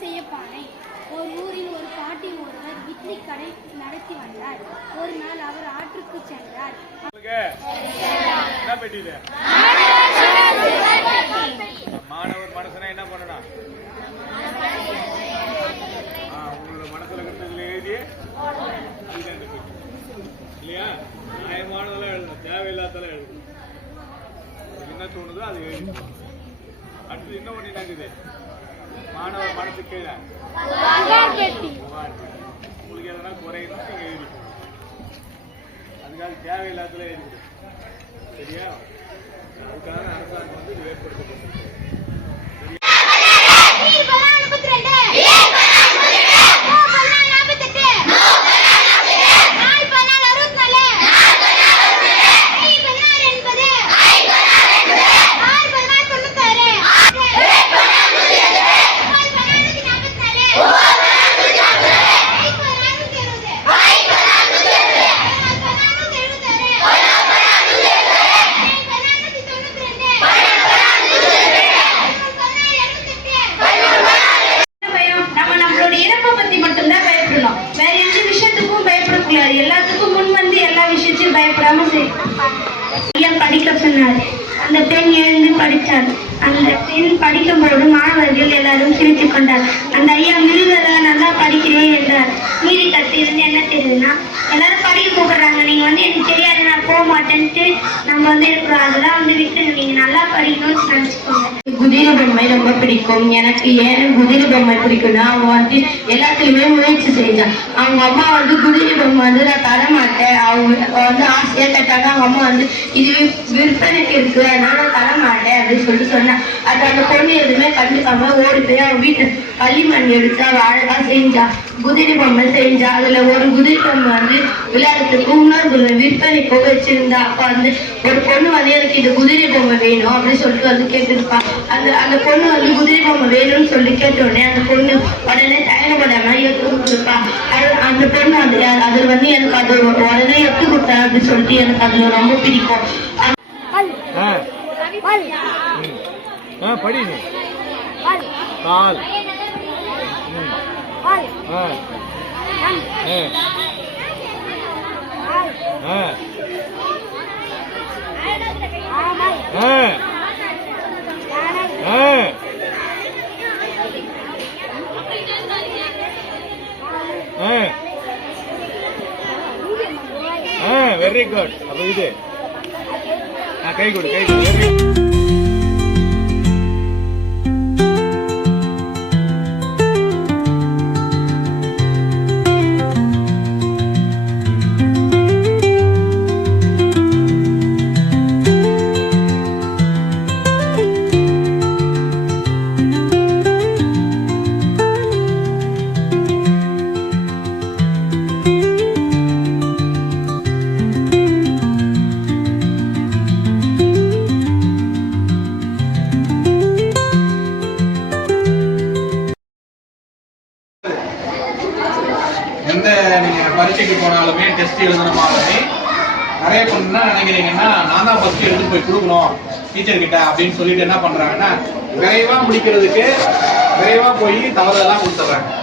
செய்ய பானை. ஒரு ஊரில் ஒரு பாட்டி ஒருவர் இட்லி கடை நடத்தி வந்தார். ஒரு நாள் அவர் ஆற்றுக்கு சென்றார். மாணவர் மனசுனா என்ன பண்ணணும்? உங்களோட மனசுல இருக்கிறதுல எழுதி இல்லையா? நியாயமானதெல்லாம் எழுதணும், தேவையில்லாதெல்லாம் எழுதணும். என்ன தோணுதோ அது எழுதணும். அடுத்து இன்னும் ஒண்ணு என்னங்குது? மாணவர் மனசு கீழே உங்களுக்கு எதனா குறையணும் நீங்க எழுதிக்கணும். அதுக்காக தேவையில்லாததுல எழுதிக்கணும். சரியா? அதுக்காக அரசாங்கம் வந்து இது ஏற்படுத்தப்படும். எல்லாத்துக்கும் முன் வந்து எல்லா விஷயத்தையும் பயப்படாம ஐயா படிக்க சொன்னார். அந்த பெண் எழுந்து படித்தார். அந்த பெண் படிக்கும்போது மாணவர்கள் எல்லாரும் சிரித்துக் கொண்டார். அந்த ஐயா மிருகதா நல்லா படிக்கிறேன் என்றார். மீறி கத்திருந்து என்ன தெரியுதுன்னா, எல்லாரும் படிக்க கூப்பிடுறாங்க, நீங்க வந்து எனக்கு தெரியாது நான் போக மாட்டேன்ட்டு நம்ம வந்து இருக்கிறோம். அதெல்லாம் வந்து விட்டு நீங்க நல்லா படிக்கணும்னு நினைச்சுக்கோங்க. குதிரை பொம்மை ரொம்ப பிடிக்கும். எனக்கு ஏன் குதிரை பொம்மை பிடிக்கும்னா, அவங்க வந்து எல்லாத்துலயுமே முயற்சி செஞ்சான். அவங்க அம்மா வந்து குதிரை பொம்மை வந்து நான் தர மாட்டேன், அவங்க வந்து ஆசையா கேட்டாங்க. அவங்க அம்மா வந்து இது விற்பனைக்கு இருக்கு, அதனால நான் தர மாட்டேன் அப்படின்னு சொல்லிட்டு சொன்னேன். அது அந்த பொண்ணு எதுவுமே கண்டுக்காம ஓடி போய் அவங்க வீட்டு களிமண் எடுத்து அவ அழகா செஞ்சா, குதிரை பொம்மை செஞ்சா. அதுல ஒரு குதிரை பொம்மை வந்து விளையாடுறதுக்கு, இன்னொரு விற்பனைக்கு வச்சிருந்தா. அப்ப வந்து ஒரு பொண்ணு வந்து எனக்கு இது குதிரை பொம்மை வேணும் அப்படின்னு சொல்லிட்டு வந்து கேட்டுருப்பா. அந்த பொண்ணு வந்து குதிரை பொம்மை வேணும்னு சொல்லி கேட்ட உடனே அந்த பொண்ணு உடனே தயங்கப்படாம எடுத்து கொடுத்துருப்பா. அந்த பொண்ணு அதுல வந்து எனக்கு அது உடனே எடுத்து கொடுத்தா அப்படின்னு சொல்லிட்டு எனக்கு அதுல ரொம்ப பிடிக்கும். படி கால் வெரி குட். அப்ப இது கை கொடு, கை கொடு. எந்த நீங்கள் பரீட்சைக்கு போனாலுமே டெஸ்ட் எழுதணுமாலுமே நிறைய பொண்ணு என்ன நினைக்கிறீங்கன்னா, நான் தான் ஃபஸ்ட்டு எடுத்து போய் கொடுக்கணும் டீச்சர்கிட்ட அப்படின்னு சொல்லிட்டு என்ன பண்ணுறாங்கன்னா, விரைவாக முடிக்கிறதுக்கு விரைவாக போய் தவறுதெல்லாம் கொடுத்துட்றாங்க.